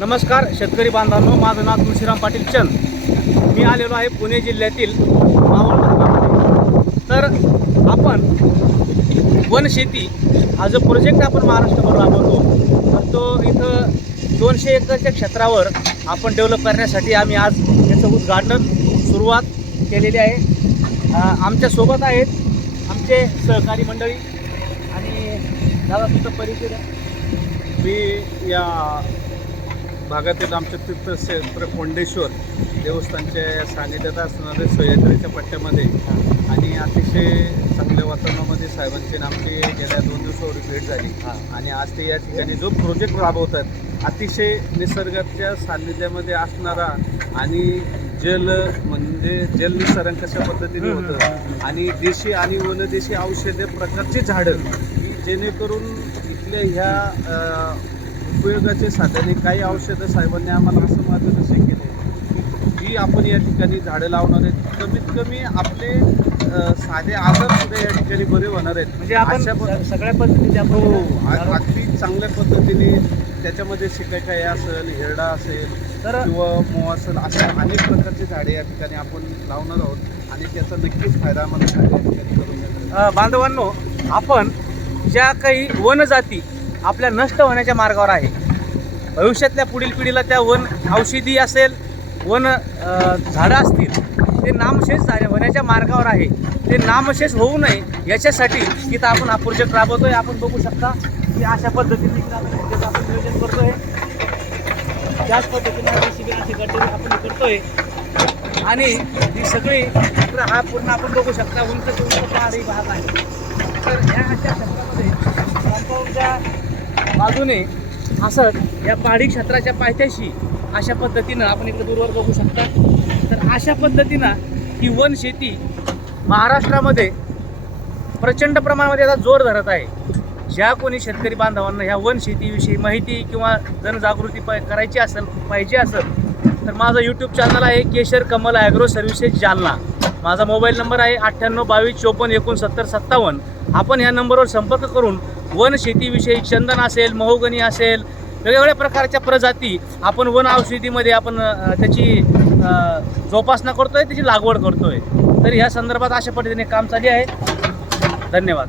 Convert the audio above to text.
नमस्कार शेतकरी बांधवांनो, माझं नाव तुळशीराम पाटील चंद. मी आलेलो आहे पुणे जिल्ह्यातील मावळ भागामध्ये. तर आपण वनशेती हा जो प्रोजेक्ट आपण महाराष्ट्रभर राबवतो, तर तो इथं 200 एकरच्या क्षेत्रावर आपण डेव्हलप करण्यासाठी आम्ही आज याचं उद्घाटन सुरुवात केलेली आहे. आमच्यासोबत आहेत आमचे सहकारी मंडळी. आणि दादा तुमचा परिचय द्या. मी या भागातील आमच्या तीर्थक्षेत्र कोंडेश्वर देवस्थानच्या सानिध्यात असणारे सह्याद्रीच्या पट्ट्यामध्ये आणि अतिशय चांगल्या वातावरणामध्ये साहेबांची आमची गेल्या 2 दिवसावर भेट झाली. आणि आज ते या ठिकाणी जो प्रोजेक्ट राबवतात अतिशय निसर्गाच्या सान्निध्यामध्ये असणारा आणि जल निस्सारण कशा पद्धतीने होतं आणि देशी आणि वनदेशी औषधे प्रकारचे झाडं की जेणेकरून इथल्या ह्या उपयोगाचे साधने काही औषधं साहेबांनी आम्हाला असं मार्गदर्शन केले की आपण या ठिकाणी झाडं लावणार आहेत, कमीत कमी आपले साधे आजार सुद्धा या ठिकाणी बरे होणार आहेत. म्हणजे आपण सगळ्या पद्धतीने अगदी चांगल्या पद्धतीने त्याच्यामध्ये शिकायकाय असेल, हिरडा असेल तर किंवा मोह असेल, अशा अनेक प्रकारची झाडे या ठिकाणी आपण लावणार आहोत आणि त्याचा नक्कीच फायदा आम्हाला या ठिकाणी करून देणार. बांधवांनो, आपण ज्या काही वनजाती आपल्या नष्ट होण्याच्या मार्गावर आहे, भविष्यातल्या पुढील पिढीला त्या वन औषधी असेल, वन झाडं असतील, ते नामशेष होण्याच्या मार्गावर आहे, ते नामशेष होऊ नये याच्यासाठी इथं आपण हा प्रोजेक्ट राबवतोय. आपण बघू शकता की अशा पद्धतीने आपण नियोजन करतोय, त्याच पद्धतीने असे गड्डे आपण करतोय. आणि ही सगळी हा पूर्ण आपण बघू शकता उंच पहाडी भाग आहे. तर ह्या अशा क्षेत्रामध्ये कंपाऊंडच्या बाजूने असं या पहाडी क्षेत्राच्या पायथ्याशी अशा पद्धतीनं आपण इकडे दूरवर बघू शकता. तर अशा पद्धतीनं ही वन शेती महाराष्ट्रामध्ये प्रचंड प्रमाणामध्ये आता जोर धरत आहे. ज्या कोणी शेतकरी बांधवांना ह्या वन शेतीविषयी माहिती किंवा जनजागृती पाहिजे असेल तर माझं यूट्यूब चॅनल आहे केशर कमल ॲग्रो सर्व्हिसेस जालना. माझा मोबाईल नंबर आहे 9822546957. आपण ह्या नंबरवर संपर्क करून वन शेतीविषयी चंदन असेल, महोगनी असेल, वेगवेगळ्या प्रकारच्या प्रजाती आपण वन औषधीमध्ये आपण त्याची जोपासना करतोय, त्याची लागवड करतोय. तर ह्या संदर्भात अशा पद्धतीने काम चालू आहे. धन्यवाद.